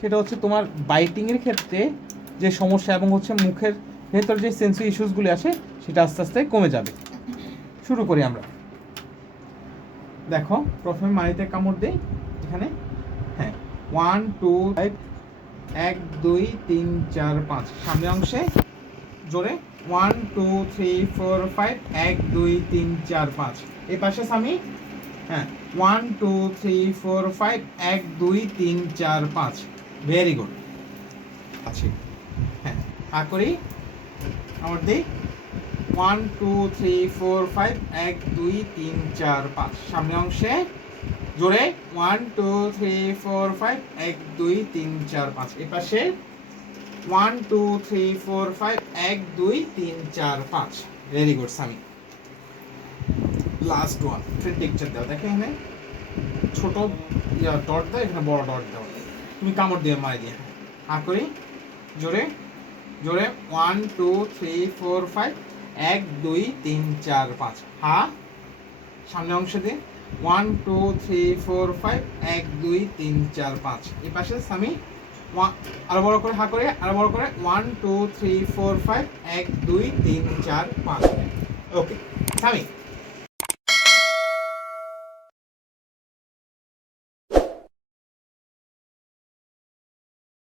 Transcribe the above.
সেটা হচ্ছে তোমার বাইটিংয়ের ক্ষেত্রে যে সমস্যা এবং হচ্ছে মুখের ভেতর যে সেন্সরি ইস্যুসগুলি আসে সেটা আস্তে আস্তে কমে যাবে। শুরু করি আমরা। দেখো প্রথমে মাড়িতে কামড় দেই এখানে, হ্যাঁ 1 2 5 1 2 3 4 5 সামনের অংশে জোরে 1 2 3 4 5 1 2 3 4 5 এই পাশে সামি, হ্যাঁ 1 2 3 4 5 1 2 3 4 5 ভেরি গুড আছে। হ্যাঁ করি আমার দিই 1 2 3 4 5 1 2 3 4 5 সামনে অংশে জোরে 1 2 3 4 5 1 2 3 4 5 এই পাশে 1 2 3 4 5 1 2 3 4 5 very good Sami. Last one picture দাও, দেখো এখানে ছোট ডট দাও, এখানে বড় ডট দাও, তুমি কামড় দিয়ে মারি দিয়ে করি জোরে জোরে 1 2 3 4 5 1 2 3 4 5 সামনে অংশ দিয়ে 1 2 3 4 5 1 2 3 4 5 এই পাশে সামি আরো বড় করে করে আরো বড় করে 1 2 3 4 5 1 2 3 4 5 ওকে সামি।